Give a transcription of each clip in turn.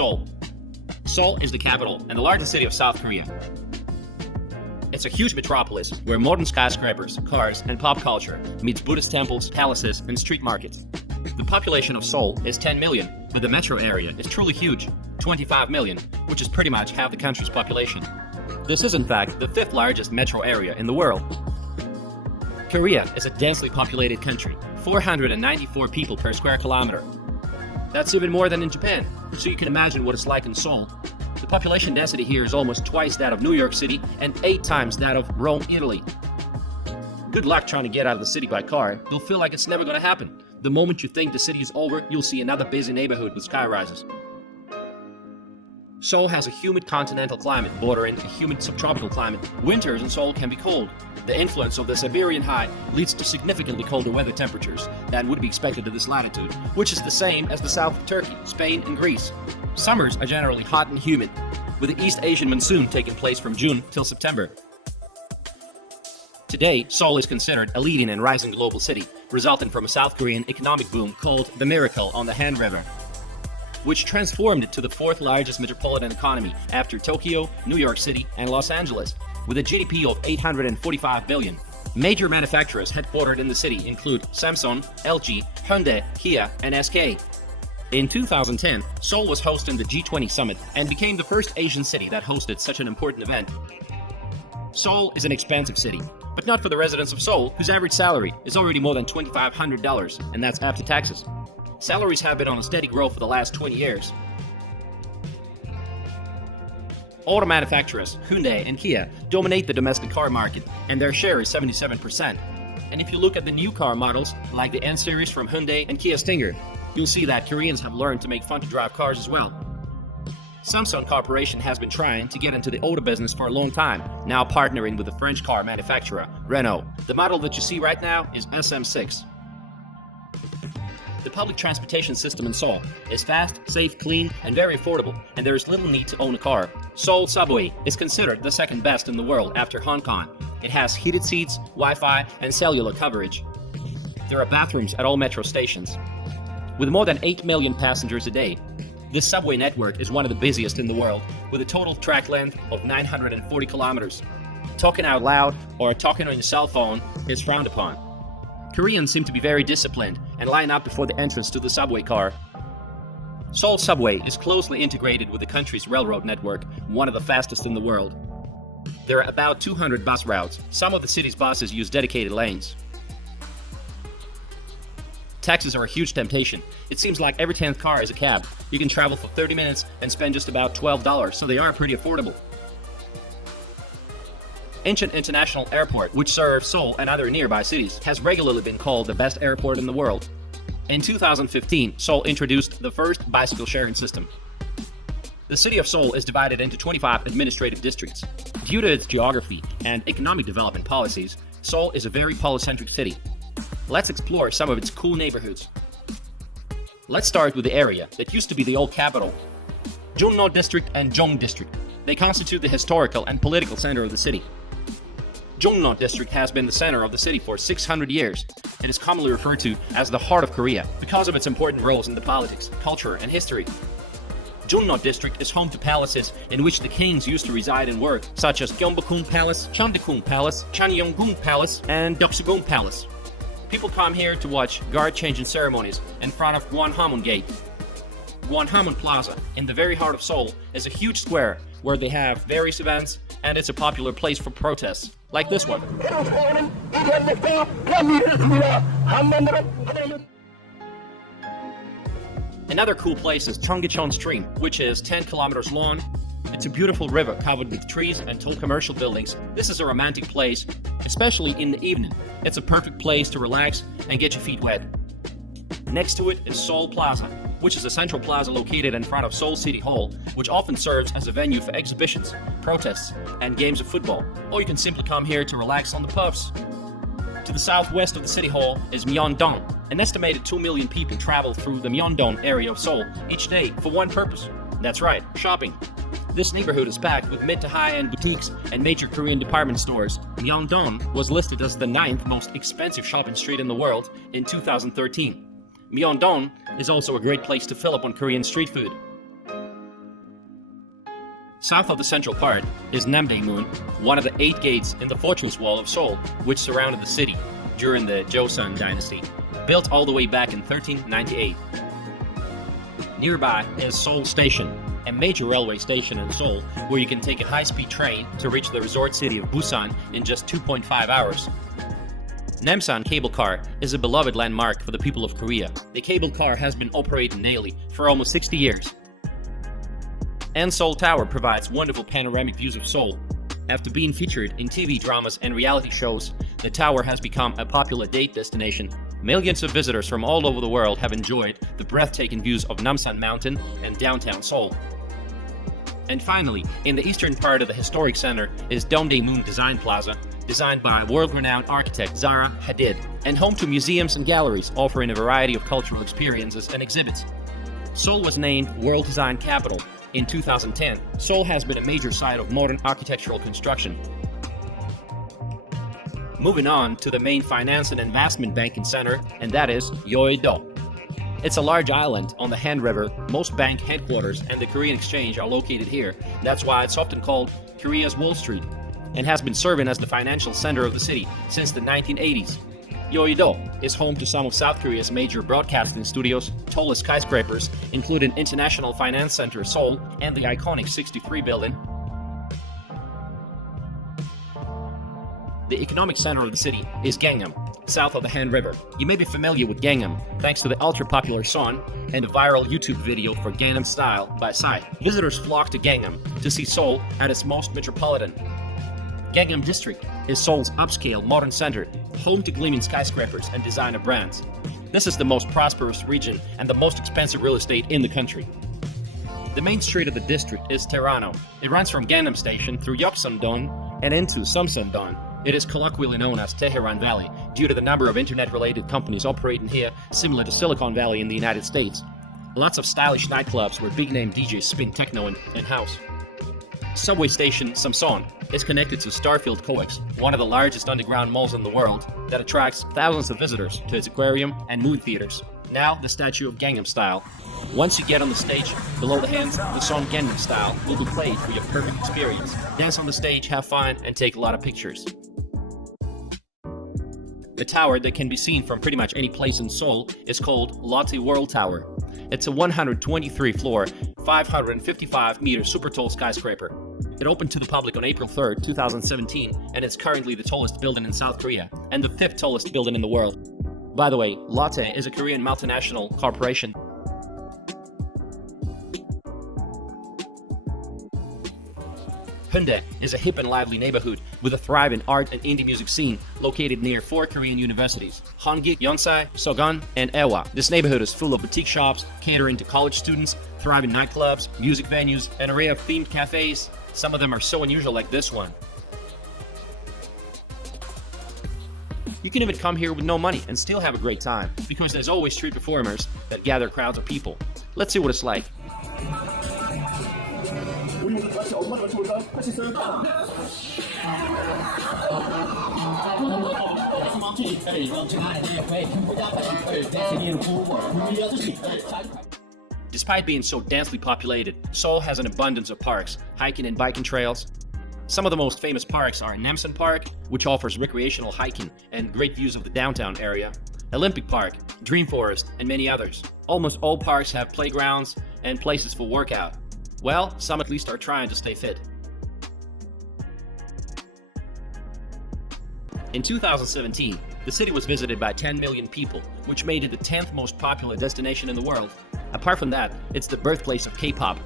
Seoul. Seoul is the capital and the largest city of South Korea. It's a huge metropolis where modern skyscrapers, cars, and pop culture meets Buddhist temples, palaces, and street markets. The population of Seoul is 10 million, but the metro area is truly huge, 25 million, which is pretty much half the country's population. This is in fact the 5th largest metro area in the world. Korea is a densely populated country, 494 people per square kilometer. That's even more than in Japan, so you can imagine what it's like in Seoul. The population density here is almost twice that of New York City and 8 times that of Rome, Italy. Good luck trying to get out of the city by car. You'll feel like it's never going to happen. The moment you think the city is over, you'll see another busy neighborhood with skyrises. Seoul has a humid continental climate bordering a humid subtropical climate. Winters in Seoul can be cold. The influence of the Siberian high leads to significantly colder weather temperatures than would be expected at this latitude, which is the same as the south of Turkey, Spain, and Greece. Summers are generally hot and humid, with the East Asian monsoon taking place from June till September. Today, Seoul is considered a leading and rising global city, resulting from a South Korean economic boom called the Miracle on the Han River, which transformed it to the 4th largest metropolitan economy after Tokyo, New York City, and Los Angeles, with a GDP of 845 billion. Major manufacturers headquartered in the city include Samsung, LG, Hongdae, Kia, and SK. In 2010, Seoul was hosting the G20 summit and became the first Asian city that hosted such an important event. Seoul is an expensive city, but not for the residents of Seoul, whose average salary is already more than $2,500, and that's after taxes. Salaries have been on a steady growth for the last 20 years. Auto manufacturers, Hyundai and Kia, dominate the domestic car market, and their share is 77%. And if you look at the new car models, like the N-Series from Hyundai and Kia Stinger, you'll see that Koreans have learned to make fun-to-drive cars as well. Samsung Corporation has been trying to get into the auto business for a long time, now partnering with the French car manufacturer, Renault. The model that you see right now is SM6. The public transportation system in Seoul is fast, safe, clean, and very affordable, and there is little need to own a car. Seoul Subway is considered the 2nd best in the world after Hong Kong. It has heated seats, Wi-Fi, and cellular coverage. There are bathrooms at all metro stations. With more than 8 million passengers a day, this subway network is one of the busiest in the world, with a total track length of 940 kilometers. Talking out loud or talking on your cell phone is frowned upon. Koreans seem to be very disciplined and line up before the entrance to the subway car. Seoul Subway is closely integrated with the country's railroad network, one of the fastest in the world. There are about 200 bus routes. Some of the city's buses use dedicated lanes. Taxis are a huge temptation. It seems like every 10th car is a cab. You can travel for 30 minutes and spend just about $12, so they are pretty affordable. Incheon International Airport, which serves Seoul and other nearby cities, has regularly been called the best airport in the world. In 2015, Seoul introduced the first bicycle sharing system. The city of Seoul is divided into 25 administrative districts. Due to its geography and economic development policies, Seoul is a very polycentric city. Let's explore some of its cool neighborhoods. Let's start with the area that used to be the old capital, Jongno District and Jong District. They constitute the historical and political center of the city. Jongno District has been the center of the city for 600 years and is commonly referred to as the heart of Korea because of its important roles in the politics, culture, and history. Jongno District is home to palaces in which the kings used to reside and work, such as Gyeongbokgung Palace, Hongdae Palace, Gwangjang Palace, and Tteokbokki Palace. People come here to watch guard-changing ceremonies in front of Gwanhamon Gate. Gwanhamon Plaza, in the very heart of Seoul, is a huge square where they have various events, and it's a popular place for protests, like this one. Another cool place is Cheonggyecheon Stream, which is 10 kilometers long. It's a beautiful river covered with trees and tall commercial buildings. This is a romantic place, especially in the evening. It's a perfect place to relax and get your feet wet. Next to it is Seoul Plaza, which is a central plaza located in front of Seoul City Hall, which often serves as a venue for exhibitions, protests, and games of football. Or you can simply come here to relax on the puffs. To the southwest of the City Hall is Myeongdong. An estimated 2 million people travel through the Myeongdong area of Seoul each day for one purpose. That's right, shopping. This neighborhood is packed with mid to high-end boutiques and major Korean department stores. Myeongdong was listed as the 9th most expensive shopping street in the world in 2013. Myeongdong is also a great place to fill up on Korean street food. South of the central part is Namdaemun, one of the 8 gates in the fortress wall of Seoul, which surrounded the city during the Joseon dynasty, built all the way back in 1398. Nearby is Seoul Station, a major railway station in Seoul where you can take a high-speed train to reach the resort city of Busan in just 2.5 hours. Namsan Cable Car is a beloved landmark for the people of Korea. The cable car has been operating daily for almost 60 years. And Seoul Tower provides wonderful panoramic views of Seoul. After being featured in TV dramas and reality shows, the tower has become a popular date destination. Millions of visitors from all over the world have enjoyed the breathtaking views of Namsan Mountain and downtown Seoul. And finally, in the eastern part of the historic center is Dongdaemun Design Plaza, designed by world-renowned architect Zaha Hadid, and home to museums and galleries offering a variety of cultural experiences and exhibits. Seoul was named World Design Capital in 2010. Seoul has been a major site of modern architectural construction. Moving on to the main finance and investment banking center, and that is Yeouido. It's a large island on the Han River. Most bank headquarters and the Korean Exchange are located here. That's why it's often called Korea's Wall Street, and has been serving as the financial center of the city since the 1980s. Yeouido is home to some of South Korea's major broadcasting studios, tallest skyscrapers, including International Finance Center Seoul and the iconic 63 building. The economic center of the city is Gangnam, south of the Han River. You may be familiar with Gangnam thanks to the ultra-popular song and the viral YouTube video for Gangnam Style by Psy. Visitors flock to Gangnam to see Seoul at its most metropolitan. Gangnam District is Seoul's upscale modern center, home to gleaming skyscrapers and designer brands. This is the most prosperous region and the most expensive real estate in the country. The main street of the district is Terrano. It runs from Gangnam Station through Yeoksamdong and into Samsundong. It is colloquially known as Tehran Valley due to the number of internet-related companies operating here, similar to Silicon Valley in the United States. Lots of stylish nightclubs where big-name DJs spin techno and house. Subway station Samsung is connected to Starfield Coex, one of the largest underground malls in the world that attracts thousands of visitors to its aquarium and movie theaters. Now, the statue of Gangnam Style. Once you get on the stage, below the hands, the song Gangnam Style will be played for your perfect experience. Dance on the stage, have fun, and take a lot of pictures. The tower that can be seen from pretty much any place in Seoul is called Lotte World Tower. It's a 123-floor, 555-meter super tall skyscraper. It opened to the public on April 3rd, 2017, and it's currently the tallest building in South Korea and the 5th tallest building in the world. By the way, Lotte is a Korean multinational corporation. Hongdae is a hip and lively neighborhood with a thriving art and indie music scene located near 4 Korean universities, Hongik, Yonsei, Sogon, and Ewha. This neighborhood is full of boutique shops catering to college students, thriving nightclubs, music venues, an array of themed cafes. Some of them are so unusual, like this one. You can even come here with no money and still have a great time because there's always street performers that gather crowds of people. Let's see what it's like. Despite being so densely populated, Seoul has an abundance of parks, hiking and biking trails. Some of the most famous parks are Namsan Park, which offers recreational hiking and great views of the downtown area, Olympic Park, Dream Forest, and many others. Almost all parks have playgrounds and places for workout. Well, some at least are trying to stay fit. In 2017, the city was visited by 10 million people, which made it the 10th most popular destination in the world. Apart from that, it's the birthplace of K-pop.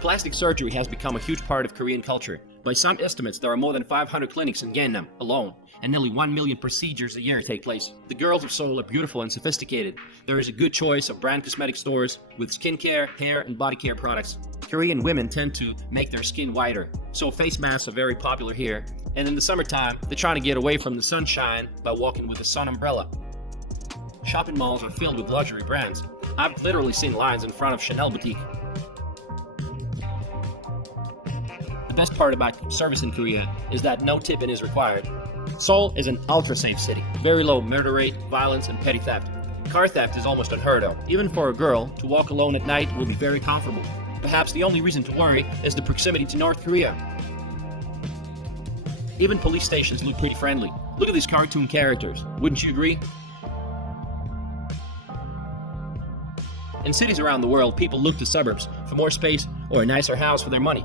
Plastic surgery has become a huge part of Korean culture. By some estimates, there are more than 500 clinics in Gangnam alone, and nearly 1 million procedures a year take place. The girls of Seoul are beautiful and sophisticated. There is a good choice of brand cosmetic stores with skincare, hair, and body care products. Korean women tend to make their skin whiter, so face masks are very popular here. And in the summertime, they're trying to get away from the sunshine by walking with a sun umbrella. Shopping malls are filled with luxury brands. I've literally seen lines in front of Chanel boutique. The best part about service in Korea is that no tipping is required. Seoul is an ultra-safe city. Very low murder rate, violence, and petty theft. Car theft is almost unheard of. Even for a girl, to walk alone at night will be very comfortable. Perhaps the only reason to worry is the proximity to North Korea. Even police stations look pretty friendly. Look at these cartoon characters, wouldn't you agree? In cities around the world, people look to suburbs for more space or a nicer house for their money.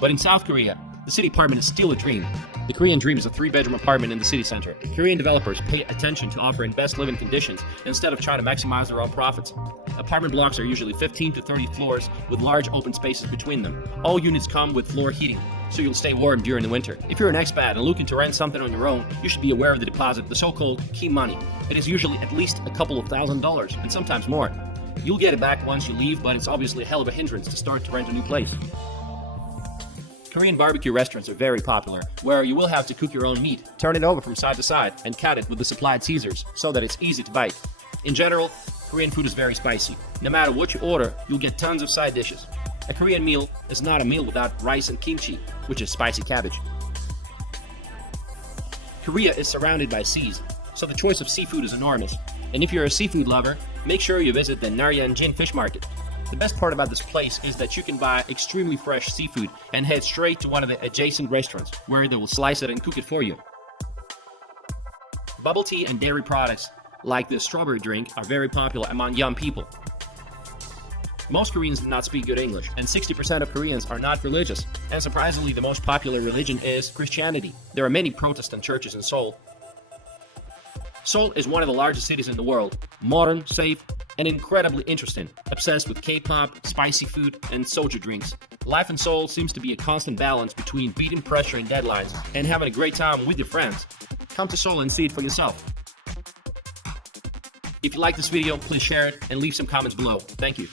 But in South Korea, the city apartment is still a dream. The Korean dream is a 3-bedroom apartment in the city center. Korean developers pay attention to offering best living conditions instead of trying to maximize their own profits. Apartment blocks are usually 15 to 30 floors with large open spaces between them. All units come with floor heating, so you'll stay warm during the winter. If you're an expat and looking to rent something on your own, you should be aware of the deposit, the so-called key money. It is usually at least a couple of $1,000s, and sometimes more. You'll get it back once you leave, but it's obviously a hell of a hindrance to start to rent a new place. Korean barbecue restaurants are very popular, where you will have to cook your own meat, turn it over from side to side, and cut it with the supplied Caesars so that it's easy to bite. In general, Korean food is very spicy. No matter what you order, you'll get tons of side dishes. A Korean meal is not a meal without rice and kimchi, which is spicy cabbage. Korea is surrounded by seas, so the choice of seafood is enormous. And if you're a seafood lover, make sure you visit the Naryanjin fish market. The best part about this place is that you can buy extremely fresh seafood and head straight to one of the adjacent restaurants where they will slice it and cook it for you. Bubble tea and dairy products like the strawberry drink are very popular among young people. Most Koreans do not speak good English, and 60% of Koreans are not religious. And surprisingly, the most popular religion is Christianity. There are many Protestant churches in Seoul. Seoul is one of the largest cities in the world, modern, safe, and incredibly interesting, obsessed with K-pop, spicy food, and soju drinks. Life in Seoul seems to be a constant balance between beating pressure and deadlines, and having a great time with your friends. Come to Seoul and see it for yourself. If you like this video, please share it and leave some comments below. Thank you.